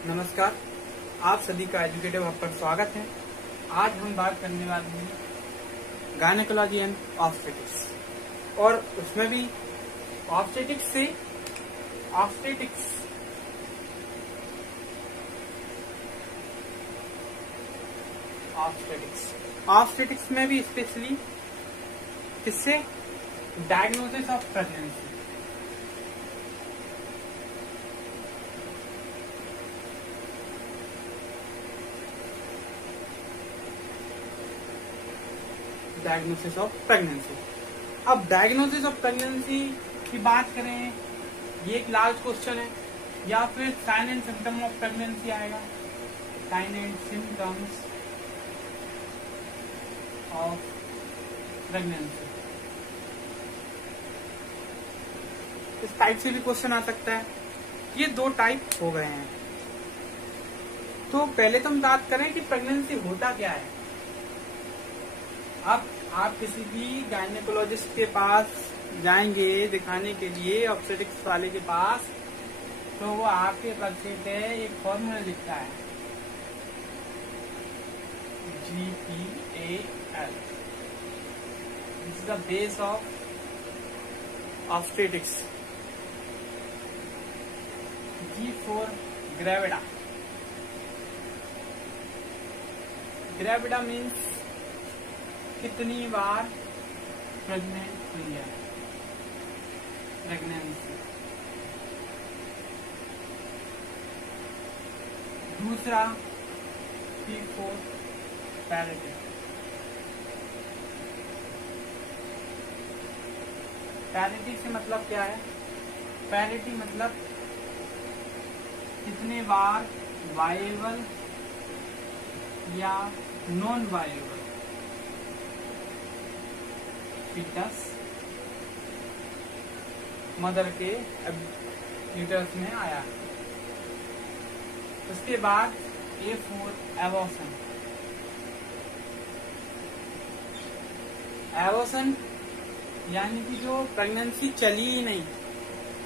नमस्कार, आप सभी का एजुकेटिव हब पर स्वागत है। आज हम बात करने वाले हैं गायनेकोलॉजी एंड ऑब्स्टेटिक्स, और उसमें भी ऑब्स्टेटिक्स से ऑब्स्टेटिक्स में भी स्पेशली किससे, diagnosis of pregnancy. Diagnosis of pregnancy. अब डायग्नोसिस ऑफ प्रेगनेंसी की बात करें, ये एक लार्ज क्वेश्चन है, या फिर sign and symptom of pregnancy आएगा। Sign and symptoms of pregnancy, इस टाइप से भी क्वेश्चन आ सकता है। ये दो टाइप हो गए हैं। तो पहले तो हम बात करें कि प्रेगनेंसी होता क्या है। अब आप किसी भी गायनेकोलॉजिस्ट के पास जाएंगे दिखाने के लिए, ऑब्स्टेटिक्स वाले के पास, तो वो आपके पर्चे पे एक फॉर्मूला लिखता है, GPAL। This is the base of obstetrics. G for gravida. Gravida means कितनी बार प्रेग्नेंट हुई है, प्रेगनेंसी। दूसरा P for पैरिटी। पैरिटी से मतलब क्या है? पैरिटी मतलब कितने बार वायबल या नॉन वायबल फीटस मदर के यूटरस में आया। उसके बाद A for एबॉर्शन। एबॉर्शन यानी कि जो प्रेगनेंसी चली ही नहीं,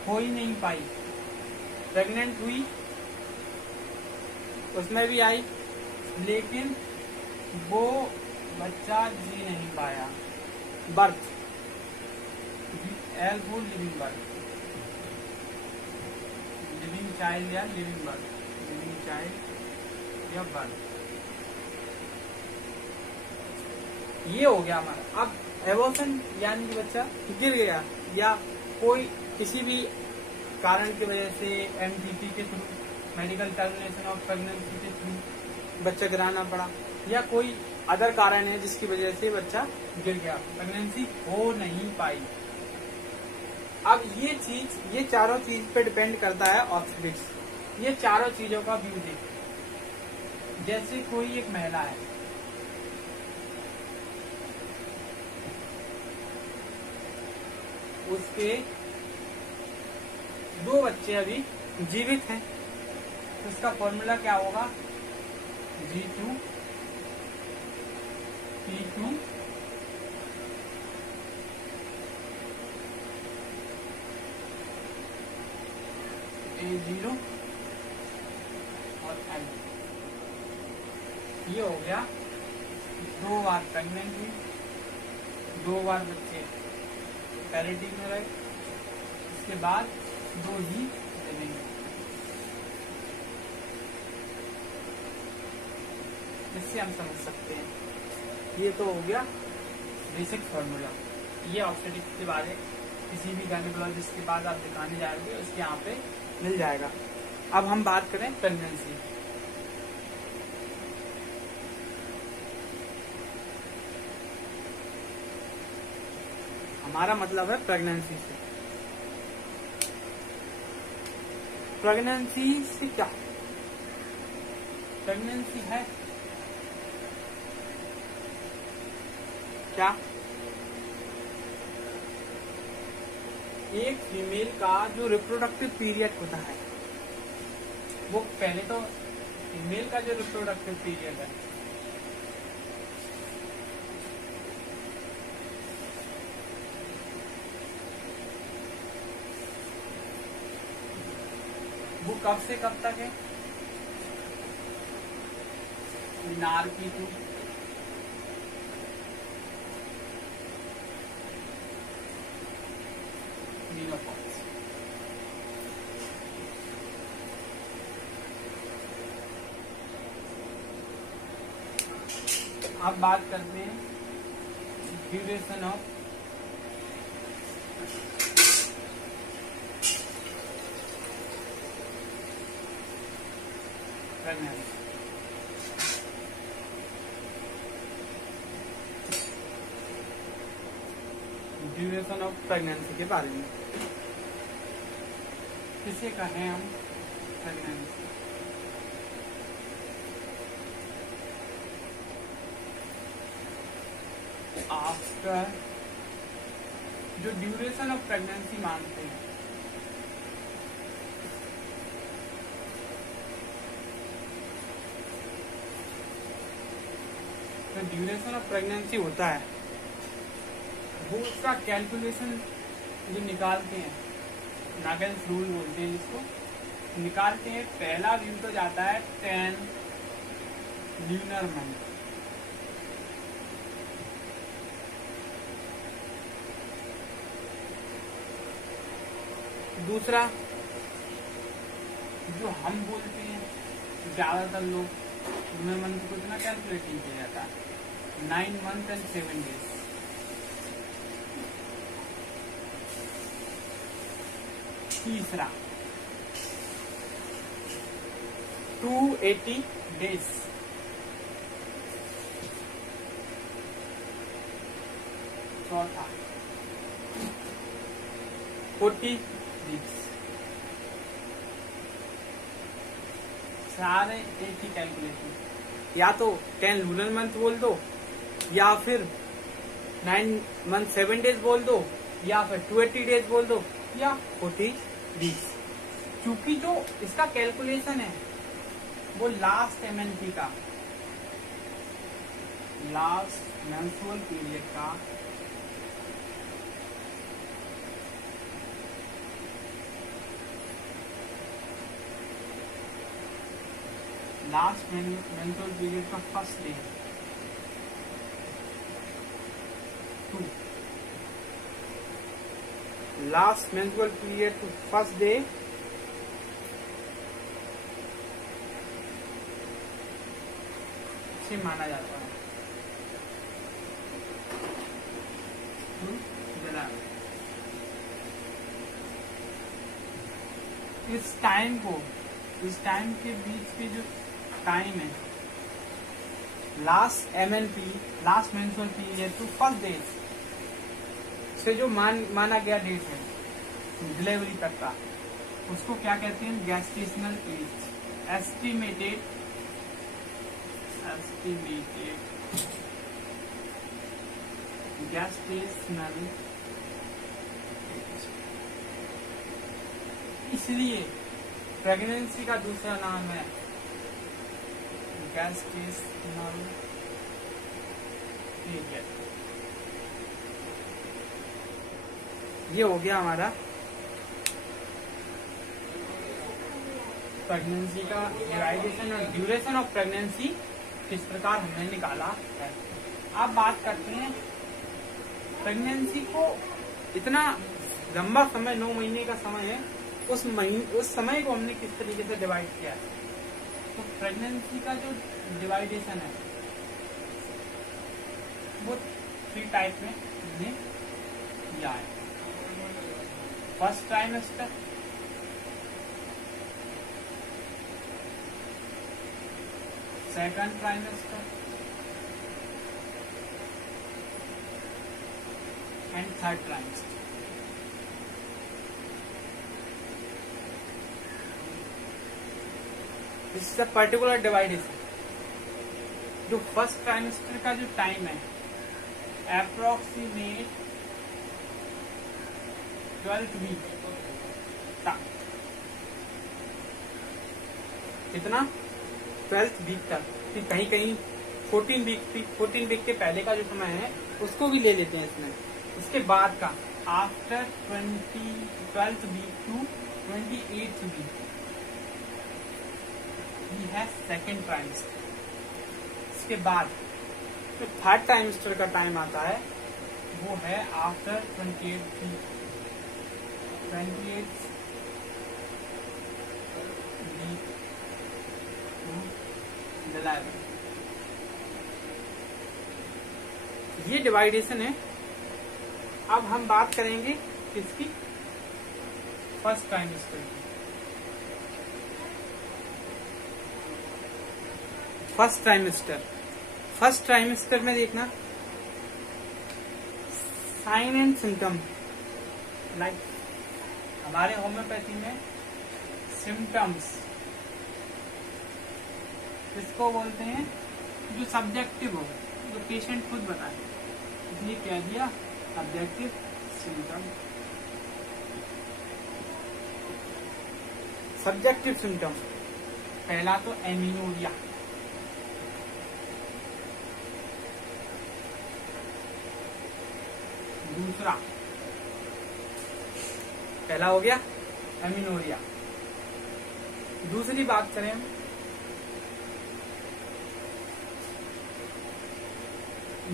हो ही नहीं पाई, प्रेग्नेंट हुई, उसमें भी आई, लेकिन वो बच्चा जी नहीं पाया। Birth, L for living birth, living child या लिविंग बर्थ, लिविंग चाइल्ड या बर्थ, ये हो गया हमारा। अब एबॉर्शन यानी कि बच्चा गिर गया, या कोई किसी भी कारण की वजह से MTP के through, medical termination of pregnancy के थ्रू बच्चा गिराना पड़ा, या कोई अदर कारण है जिसकी वजह से बच्चा गिर गया, प्रेगनेंसी हो नहीं पाई। अब ये चारों चीज पे डिपेंड करता है ऑब्स्टेटिक्स। ये चारों चीजों का व्यू देखें। जैसे कोई एक महिला है, उसके 2 बच्चे अभी जीवित हैं, तो इसका फॉर्मूला क्या होगा? G2 P2 A0 और L। ये हो गया 2 बार प्रेग्नेंट हुई, 2 बार बच्चे पैरिटी में रहे, इसके बाद 2 ही लिविंग। इससे हम समझ सकते हैं। ये तो हो गया बेसिक फॉर्मूला। ये ऑब्स्टेटिक्स के बारे किसी भी गायनेकोलॉजिस्ट के पास आप दिखाने जाएंगे, उसके यहाँ पे मिल जाएगा। अब हम बात करें प्रेगनेंसी। हमारा मतलब है प्रेगनेंसी से। प्रेगनेंसी से क्या? प्रेगनेंसी है क्या? एक फीमेल का जो रिप्रोडक्टिव पीरियड होता है, वो पहले तो फीमेल का जो रिप्रोडक्टिव पीरियड है, वो कब से कब तक है? NRP2, menopause। अब बात करते हैं duration of pregnancy. Duration of pregnancy के बारे में किसे कहें हम प्रेगनेंसी। आफ्टर जो ड्यूरेशन ऑफ प्रेगनेंसी मानते हैं, तो ड्यूरेशन ऑफ प्रेगनेंसी होता है वो उसका कैलकुलेशन जो निकालते हैं, नागेल्स रूल बोलते हैं जिसको, निकालते हैं। पहला व्यू तो जाता है 10 ल्यूनर मंथ, दूसरा जो हम बोलते हैं ज्यादातर लोग ल्यूनर मंथ को इतना कैलकुलेट नहीं किया जाता, 9 मंथ एंड 7 डेज। तीसरा 280 डेज। चौथा 40 वीक्स। सारे एक ही कैलकुलेशन, या तो 10 लूनर मंथ बोल दो, या फिर 9 मंथ 7 डेज बोल दो, या फिर 280 डेज बोल दो, या 40 वीक्स। क्योंकि जो इसका कैलकुलेशन है वो लास्ट MNP का, लास्ट मेंस्ट्रुअल पीरियड का लास्ट मेंस्ट्रुअल पीरियड का first day to last menstrual period to first day से माना जाता है। इस टाइम के बीच की जो टाइम है, last MNP, last menstrual period to first day से जो माना गया डेट है डिलीवरी तक का, उसको क्या कहते हैं? Gestational age. Estimated gestational age. इसलिए प्रेगनेंसी का दूसरा नाम है गैस्टेशनल पीरियड। ये हो गया हमारा प्रेगनेंसी का डिवाइडेशन और ड्यूरेशन ऑफ प्रेगनेंसी किस प्रकार हमने निकाला है। अब बात करते हैं प्रेगनेंसी को, इतना लंबा समय 9 महीने का समय है, उस समय को हमने किस तरीके से डिवाइड किया है। तो प्रेगनेंसी का जो डिवाइडेशन है वो 3 टाइप में हमने किया है। First trimester, second trimester and third trimester. This is a particular division. जो फर्स्ट ट्राइमेस्टर का जो टाइम है अप्रोक्सीमेट 12th वीक तक, कितना? 12th वीक तक। फिर कहीं कहीं 14 वीक के पहले का जो समय है उसको भी ले लेते हैं इसमें। इसके बाद का after 12th week to 28th week ही है सेकेंड ट्राइमेस्टर। उसके बाद जो थर्ड ट्राइमेस्टर का टाइम आता है वो है आफ्टर 28 डिलीवरी। ये डिवाइडेशन है। अब हम बात करेंगे किसकी, फर्स्ट ट्राइमेस्टर की। फर्स्ट ट्राइमेस्टर में देखना साइन एंड सिम्टम, लाइक हमारे होम्योपैथी में सिम्टम्स इसको बोलते हैं जो सब्जेक्टिव हो, जो पेशेंट खुद बताए, इसलिए क्या दिया सब्जेक्टिव सिम्टम। सब्जेक्टिव सिम्टम पहला तो एमिनोरिया, दूसरा पहला हो गया एमिनोरिया। दूसरी बात करें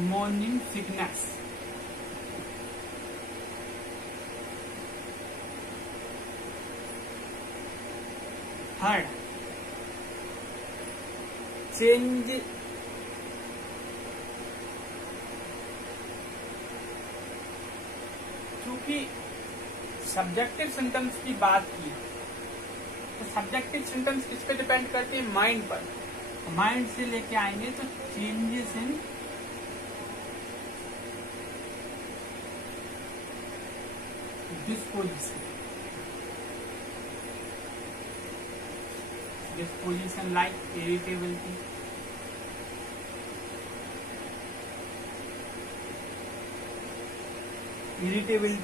मॉर्निंग सिकनेस, थर्ड चेंज चूंकि सब्जेक्टिव सिम्टम्स की बात की तो सब्जेक्टिव सिम्टम्स किस पे डिपेंड करते हैं, माइंड पर। माइंड से लेके आएंगे तो changes in disposition like irritability,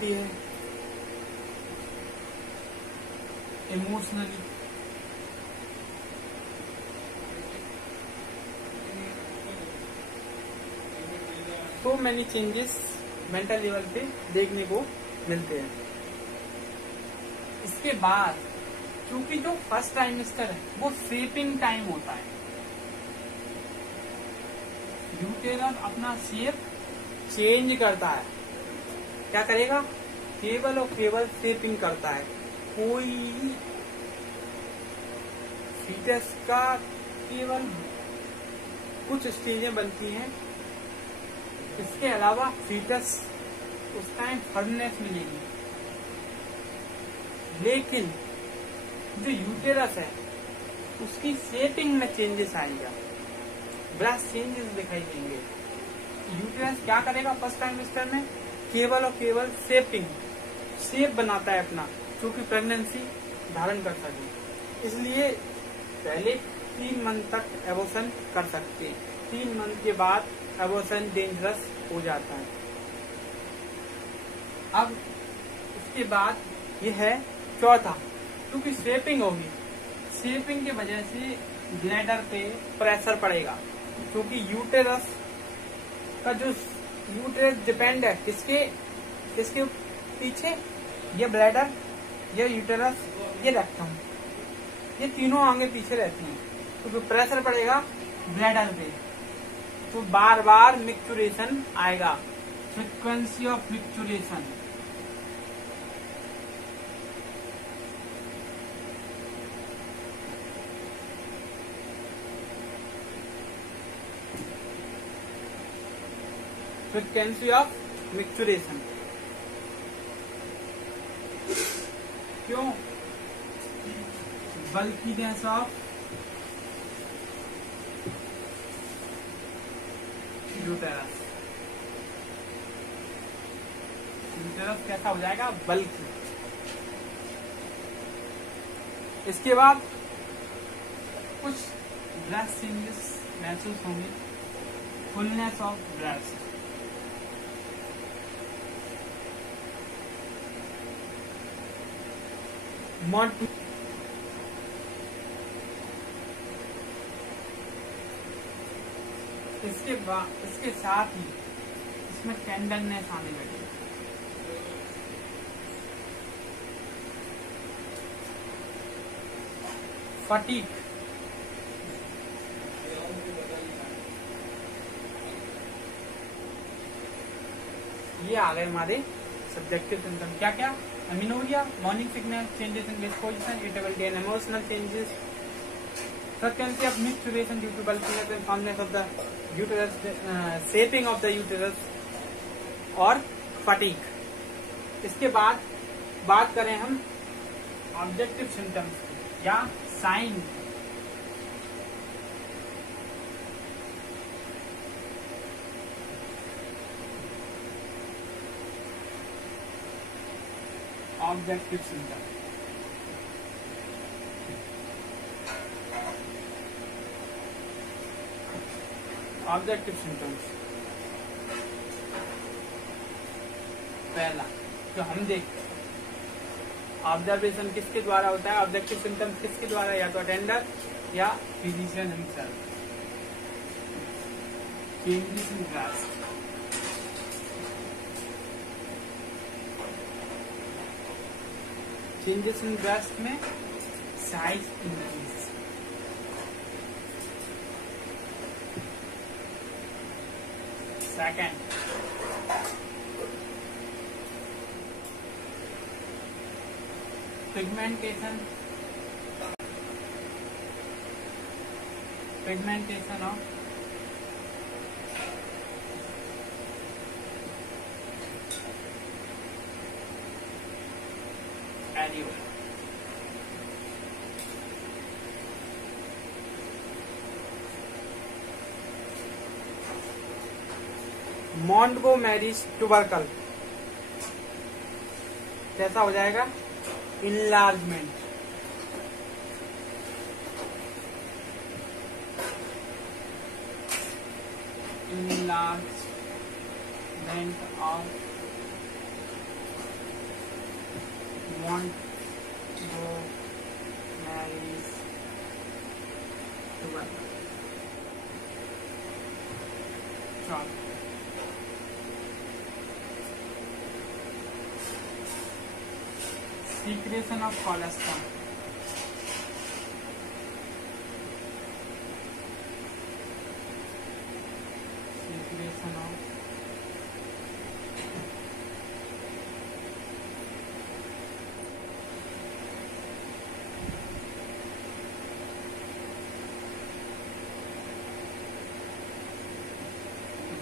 है, emotionally, so many changes mental level पे देखने को मिलते हैं। इसके बाद क्योंकि जो फर्स्ट ट्राइमेस्टर है वो शेपिंग टाइम होता है, यूटेरस अपना शेप चेंज करता है। क्या करेगा, केवल और केवल शेपिंग करता है। कोई फीटस का केवल कुछ स्टेजें बनती हैं, इसके अलावा फीटस उस टाइम फर्मनेस मिलेगी, लेकिन जो यूटेरस है उसकी शेपिंग में चेंजेस आएगा, बड़ा चेंजेस दिखाई देंगे। यूटेरस क्या करेगा फर्स्ट ट्राइमेस्टर में, केवल और केवल शेप बनाता है अपना, क्योंकि प्रेगनेंसी धारण कर सके। इसलिए पहले 3 मंथ तक एबॉर्शन कर सकते हैं, 3 मंथ के बाद एबॉर्शन डेंजरस हो जाता है। अब इसके बाद ये है चौथा, क्योंकि शेपिंग होगी, शेपिंग की वजह से ब्लैडर पे प्रेशर पड़ेगा, क्योंकि यूटेरस का जो यूटेरस डिपेंड है किसके पीछे, ये ब्लैडर, ये यूटेरस, ये रेक्टम, ये तीनों आगे पीछे रहती हैं, तो प्रेशर पड़ेगा ब्लैडर पे, तो बार बार मिक्चुरेशन आएगा, frequency of micturition. Frequency of micturition क्यों, बल्कीनेस ऑफ यूटेरस, यूटेरस कैसा हो जाएगा, बल्कि। इसके बाद कुछ ब्रेस्ट चेंजेस महसूस होंगे, फुलनेस ऑफ ब्रेस्ट, इसके साथ ही इसमें टेंडरनेस आने लगी, फटीग, ये आ गए हमारे सब्जेक्टिव सिम्टम। क्या क्या? Amenorrhoea, morning sickness, changes in disposition, irritability and emotional changes, frequency of menstruation due to bulkiness and firmness of the uterus, shaping of the uterus और fatigue। इसके बाद बात करें हम ऑब्जेक्टिव सिम्टम्स की या sign. Objective symptom objective symptoms पहला जो हम देखते हैं, ऑब्जर्वेशन किसके द्वारा होता है? ऑब्जेक्टिव सिम्टम्स किसके द्वारा? या तो अटेंडर या physician himself. Changes in breast, changes in breast में size increase, second pigmentation, pigmentation of areola, Montgomery's tubercle कैसा हो जाएगा? Enlargement, enlargement of Montgomery's tubercle. Secretion of cholesterol, secretion of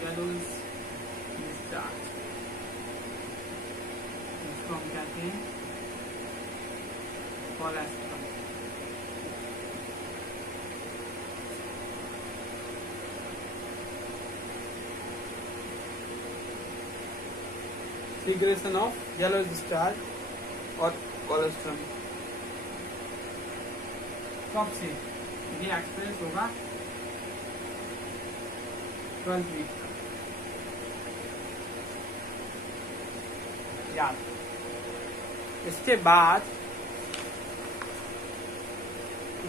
yellowish discharge, इसको हम कहते हैं cholesterol. Secretion of yellow discharge और cholesterol कब से ये एक्सप्रेस होगा? 12 वीक याद। इसके बाद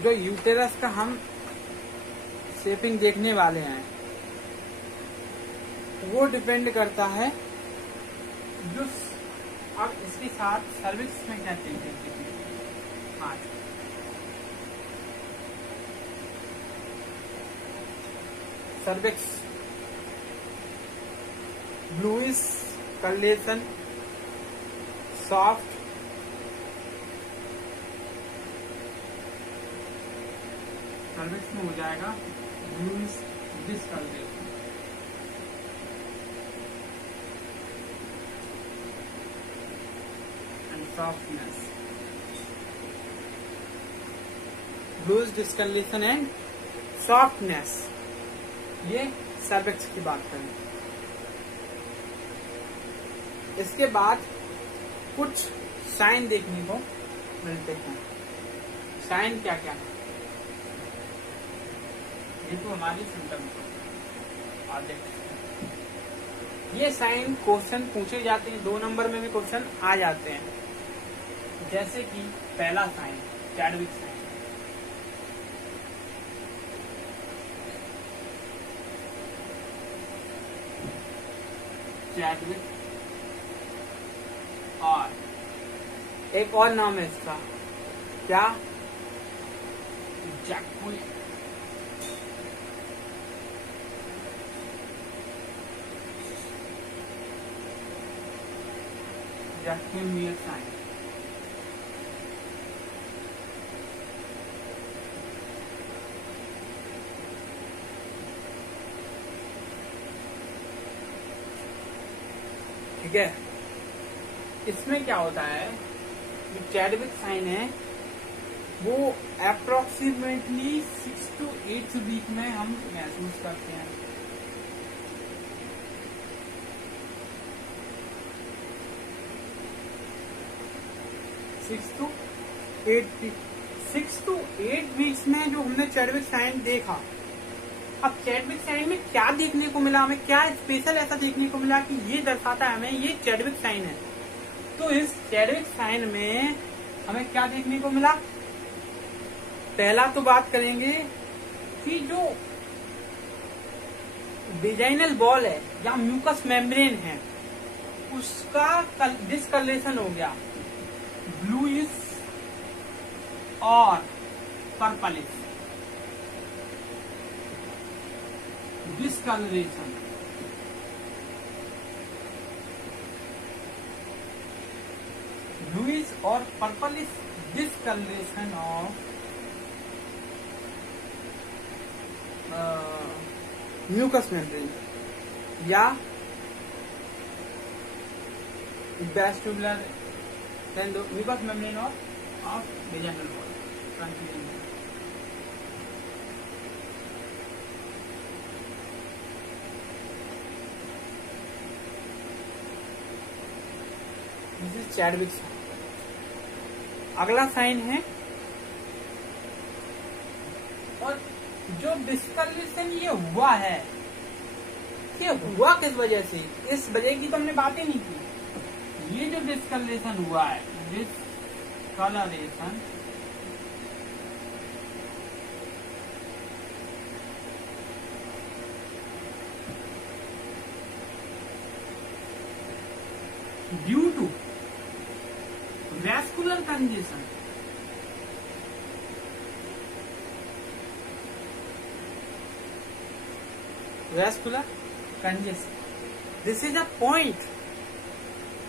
जो यूटेरस का हम शेपिंग देखने वाले हैं वो डिपेंड करता है जो अब इसके साथ सर्विक्स में क्या चेंजेस दिखेंगे। हाँ, cervix bluish colouration, soft, cervix में हो जाएगा bluish discolouration, and softness, bluish discolouration and softness. ये सर्विक्स की बात करें। इसके बाद कुछ साइन देखने को मिलते हैं। साइन क्या क्या है? ये तो हमारी सिम्टम्स है। ये साइन क्वेश्चन पूछे जाते हैं, 2 नंबर में भी क्वेश्चन आ जाते हैं। जैसे कि पहला साइन चैडविक साइन, चैडविक, और एक और नाम है इसका, क्या? जैकपुल। जैक्यूमियर साइन। ठीक है, इसमें क्या होता है, जो चैडविक साइन है वो अप्रोक्सीमेटली 6 to 8 वीक में हम महसूस करते हैं। सिक्स टू एट वीक्स में जो हमने चैडविक साइन देखा। अब चैडविक साइन में क्या देखने को मिला, हमें क्या स्पेशल ऐसा देखने को मिला कि ये दर्शाता है हमें ये चैडविक साइन है। तो इस चैडविक साइन में हमें क्या देखने को मिला, पहला तो बात करेंगे कि जो वेजाइनल वॉल है या म्यूकस मेम्ब्रेन है उसका डिस्कलरेशन हो गया, ब्लूइश और पर्पलिश डिस्कलरेशन। ब्लूइश और purplish discoloration of mucous membrane या vestibular mucous membrane of vaginal wall. This is Chadwick sign. अगला साइन है, और जो डिस्कलरेशन ये हुआ है, ये हुआ किस वजह से, इस वजह की तो हमने बात ही नहीं की। ये जो डिस्कलरेशन हुआ है, discolouration due to vascular congestion, vascular congestion, this is a point.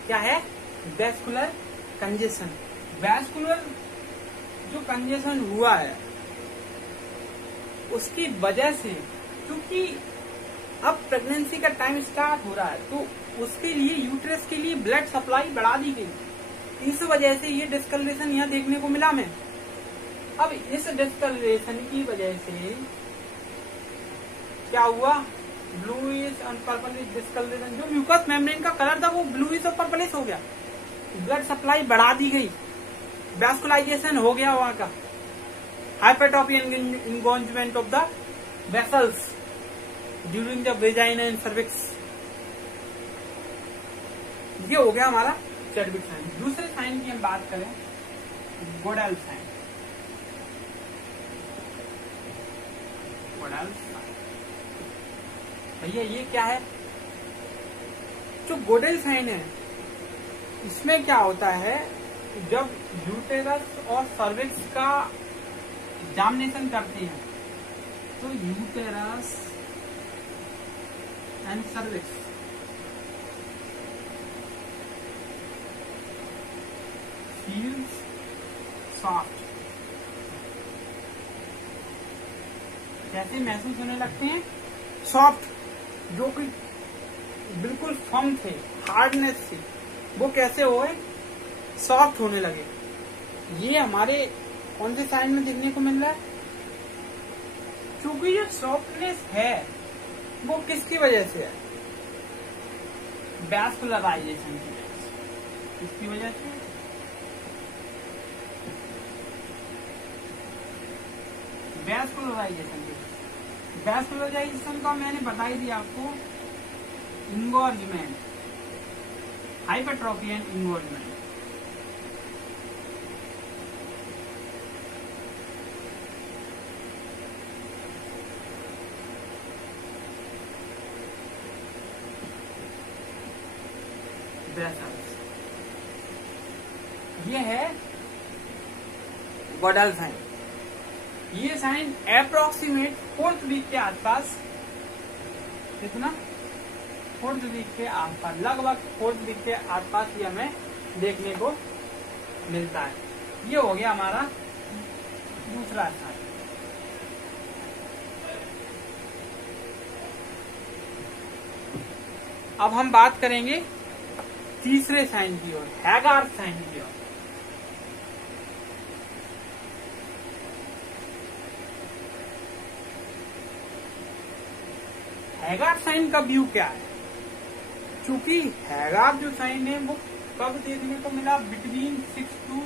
क्या है, वैस्कुलर कंजेशन। वैस्कुलर जो कंजेशन हुआ है उसकी वजह से, क्योंकि अब प्रेगनेंसी का टाइम स्टार्ट हो रहा है तो उसके लिए यूट्रस के लिए ब्लड सप्लाई बढ़ा दी गई, इस वजह से ये डिस्कलरेशन यहाँ देखने को मिला हमें। अब इस डिस्कलरेशन की वजह से क्या हुआ, ब्लूइश और पर्पलिश डिस्कलरेशन, जो म्यूकस मेम्ब्रेन का कलर था वो ब्लूइश और पर्पलिश हो गया, ब्लड सप्लाई बढ़ा दी गई, वैस्कुलाइजेशन हो गया वहां का, hypertrophy and engorgement of the vessels during the vagina and cervix. ये हो गया हमारा चैडविक साइन। दूसरे साइन की हम बात करें, गोडेल साइन। गोडेल साइन भैया ये क्या है, जो गोडेल साइन है इसमें क्या होता है, जब यूटेरस और सर्विक्स का एग्जामिनेशन करते हैं तो uterus and cervix feels soft, कैसे महसूस होने लगते हैं, सॉफ्ट, जो कि बिल्कुल फर्म थे, हार्डनेस थी, वो कैसे हुए, सॉफ्ट होने लगे। ये हमारे कौन से साइन में देखने को मिल रहा है, क्योंकि ये सॉफ्टनेस है वो किसकी वजह से है, वैस्कुलराइजेशन की वजह से। किसकी वजह से, वैस्कुलराइजेशन की। वैस्कुलराइजेशन का मैंने बता ही दिया आपको, इंगोर्जमेंट, हाइपरट्रॉफी एंड इंगोर्जमेंट। ये है गोडेल साइन। ये साइन अप्रोक्सीमेट 4th वीक के आसपास, कितना, 4th वीक के आसपास, लगभग 4th वीक के आसपास ये हमें देखने को मिलता है। ये हो गया हमारा दूसरा साइन। अब हम बात करेंगे तीसरे साइन की ओर, हैगार्ड साइन की ओर। हैगार्ड साइन का व्यू क्या है? चूंकि हैगार्ड जो साइन है वो कब देखने को मिला? Between 6 to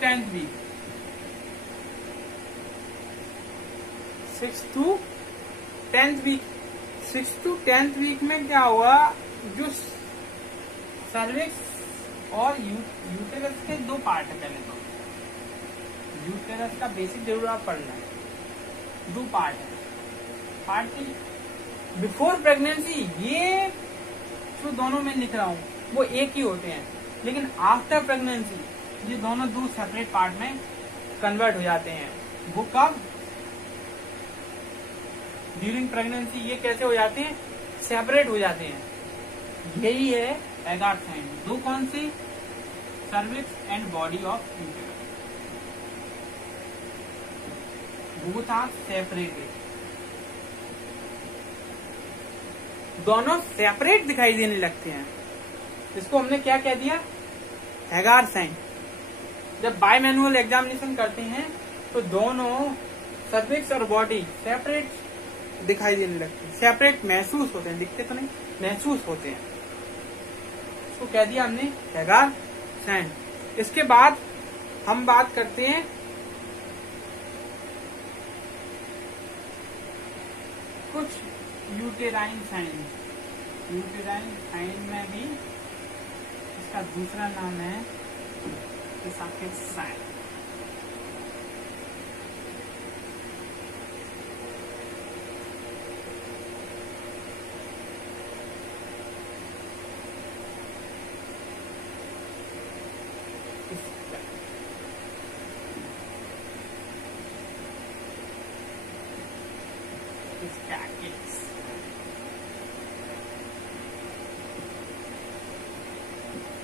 10th week. 6 to 10th week. 6 to 10th week में क्या हुआ? जो सर्विक्स और यूटेरस के दो पार्ट है। पहले तो यूटेरस का बेसिक जरूर आप पढ़ना है। दो पार्ट है। पार्ट बिफोर प्रेगनेंसी, ये जो दोनों में लिख रहा हूँ वो एक ही होते हैं, लेकिन आफ्टर प्रेगनेंसी ये दोनों दो सेपरेट पार्ट में कन्वर्ट हो जाते हैं। वो कब? ड्यूरिंग प्रेगनेंसी ये कैसे हो जाते हैं? सेपरेट हो जाते हैं। यही है हैगार्ड साइन। दो कौन सी? Cervix and body of uterus, both are separated. दोनों सेपरेट दिखाई देने लगते हैं। इसको हमने क्या कह दिया? Hegar sign. जब बायमैनुअल एग्जामिनेशन करते हैं तो दोनों सर्विक्स और बॉडी सेपरेट दिखाई देने लगते हैं, सेपरेट महसूस होते हैं। दिखते तो नहीं, महसूस होते हैं। इसको कह दिया हमने हैगार्ड साइन। इसके बाद हम बात करते हैं कुछ यूटेराइन साइन। यूटेराइन साइन में भी इसका दूसरा नाम है साइन।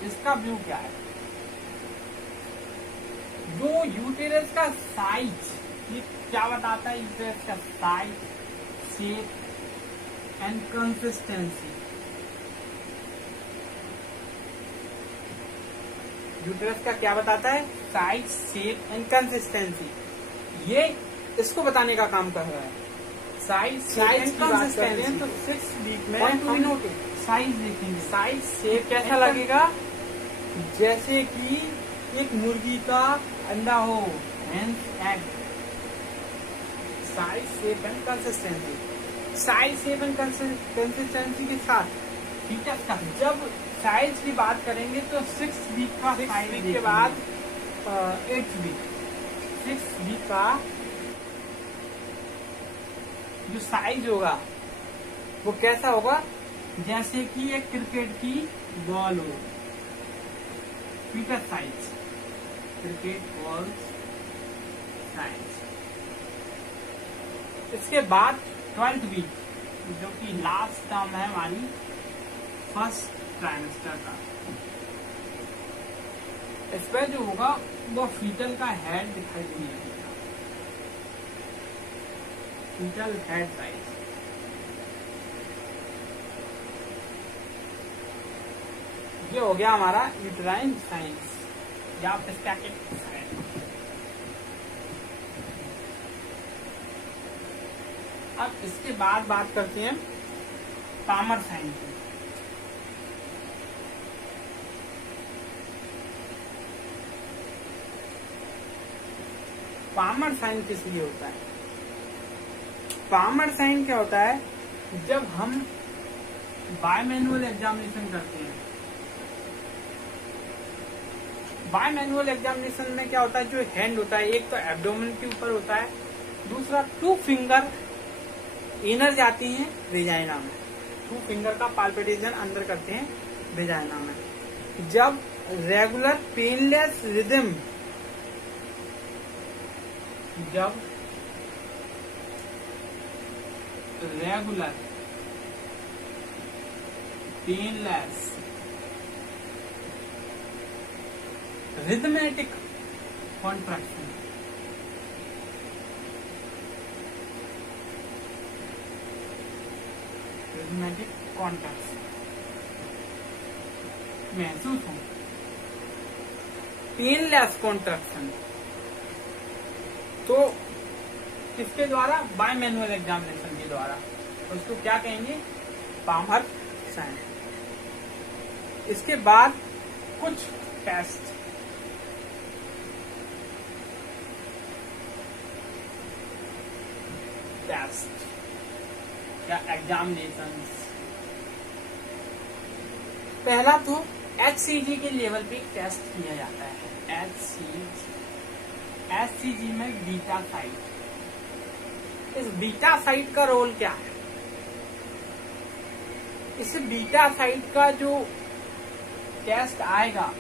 इसका व्यू क्या है? जो यूटेरस का साइज, ये क्या बताता है? यूटेरस का size, shape and consistency. Uterus का क्या बताता है? Size, shape and consistency. ये इसको बताने का काम कर रहा है। Size and consistency. तो 6 वीक में हम साइज देखेंगे। साइज शेप कैसा लगेगा? जैसे कि एक मुर्गी का अंडा हो, hence egg. Size, shape and consistency. Size, shape and consistency के साथ फीटस का, जब साइज की बात करेंगे तो 6 वीक का, 6 वीक के बाद 8 वीक, 6 वीक का जो साइज होगा वो कैसा होगा? जैसे कि एक क्रिकेट की बॉल हो। Foetus size, cricket ball size. इसके बाद 12th वीक, जो कि लास्ट टर्म है हमारी फर्स्ट ट्राइमेस्टर का। इस पर जो होगा वो फीटल का हेड दिखाई देने लगेगा। Foetal head size. ये हो गया हमारा यूटेराइन साइंस या स्टैटिक साइंस। अब इसके बाद बात करते हैं पामर साइन की। पामर साइन किस लिए होता है? पामर साइन क्या होता है? जब हम बायमैनुअल एग्जामिनेशन करते हैं, बायमैनुअल एग्जामिनेशन में क्या होता है? जो हैंड होता है, एक तो एब्डोमेन के ऊपर होता है, दूसरा 2 फिंगर इनर जाती हैं वेजाइना में। 2 फिंगर का पाल्पिटेशन अंदर करते हैं वेजाइना में। जब रेगुलर पेनलेस रिदम, जब regular painless rhythmic contraction, rhythmic contraction महसूस हो। पेनलेस कॉन्ट्रैक्शन तो किसके द्वारा? बाय मैनुअल एग्जामिनेशन के द्वारा। उसको क्या कहेंगे? Palmer sign. इसके बाद कुछ टेस्ट, या एग्जामिनेशंस। पहला तो HCG के लेवल पे टेस्ट किया जाता है। HCG में बीटा साइट। इस बीटा साइट का रोल क्या है? इस बीटा साइट का जो टेस्ट आएगा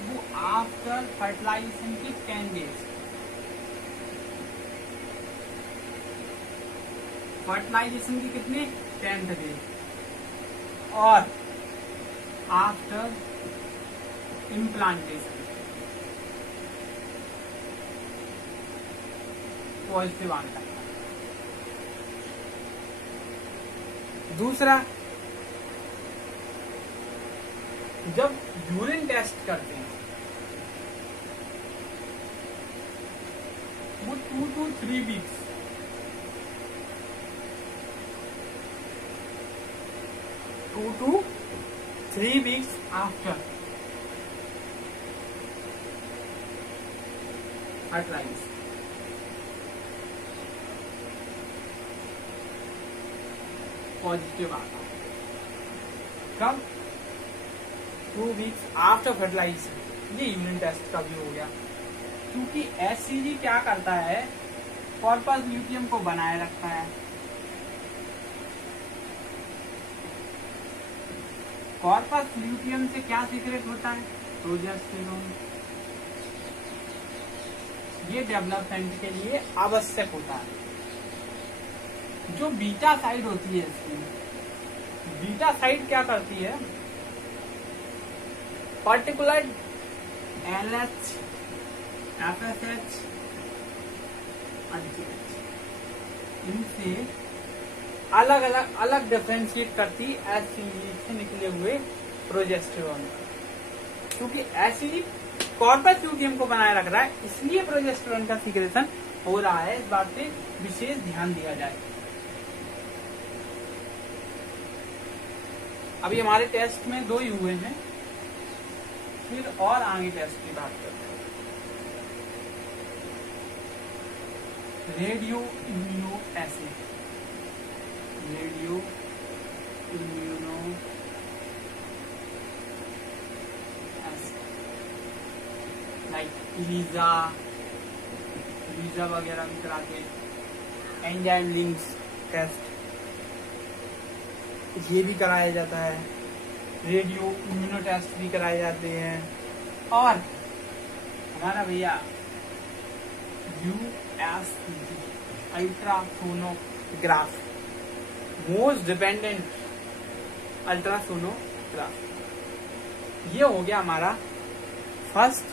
वो आफ्टर फर्टिलाइजेशन के 10 डेज, फर्टिलाइजेशन के कितने? 10 डेज, और आफ्टर इम्प्लांटेशन पॉजिटिव आता है। दूसरा, जब यूरिन टेस्ट करते हैं वो 2 to 3 weeks, 2 to 3 weeks after fertilisation positive आता है। कब? 2 वीक्स आफ्टर फर्टिलाइजेशन। ये यूरिन टेस्ट का भी हो गया। क्योंकि HCG क्या करता है? कॉर्पस ल्यूटियम को बनाए रखता है। कॉर्पस ल्यूटियम से क्या सीक्रेट होता है? प्रोजेस्टेरोन। ये डेवलपमेंट के लिए आवश्यक होता है। जो बीटा साइड होती है इसकी, बीटा साइड क्या करती है? पर्टिकुलर LH, FSH, NCH, इनसे अलग डिफरेंशिएट करती है HCG से निकले हुए प्रोजेस्टेरोन। क्योंकि HCG कॉर्पस ल्यूटियम को बनाए रख रहा है, इसलिए प्रोजेस्टेरोन का सीक्रेशन हो रहा है। इस बात पे विशेष ध्यान दिया जाए। अभी हमारे टेस्ट में 2 ही हुए हैं, फिर और आगे टेस्ट की बात करते हैं। Radio immuno acid, radio immuno acid like Lisa वगैरह भी कराते हैं। एंजाइम लिंक्स टेस्ट ये भी कराया जाता है। रेडियो इम्यूनो टेस्ट भी कराए जाते हैं। और हमारा भैया USG अल्ट्रासोनोग्राफ, मोस्ट डिपेंडेंट अल्ट्रासोनोग्राफ, ये हो गया हमारा फर्स्ट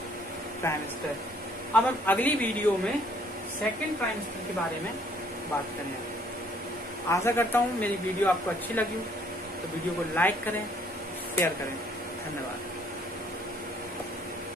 ट्राइमेस्टर। अब हम अगली वीडियो में सेकंड ट्राइमेस्टर के बारे में बात करेंगे। आशा करता हूँ मेरी वीडियो आपको अच्छी लगी हो, तो वीडियो को लाइक करें, शेयर करें। धन्यवाद।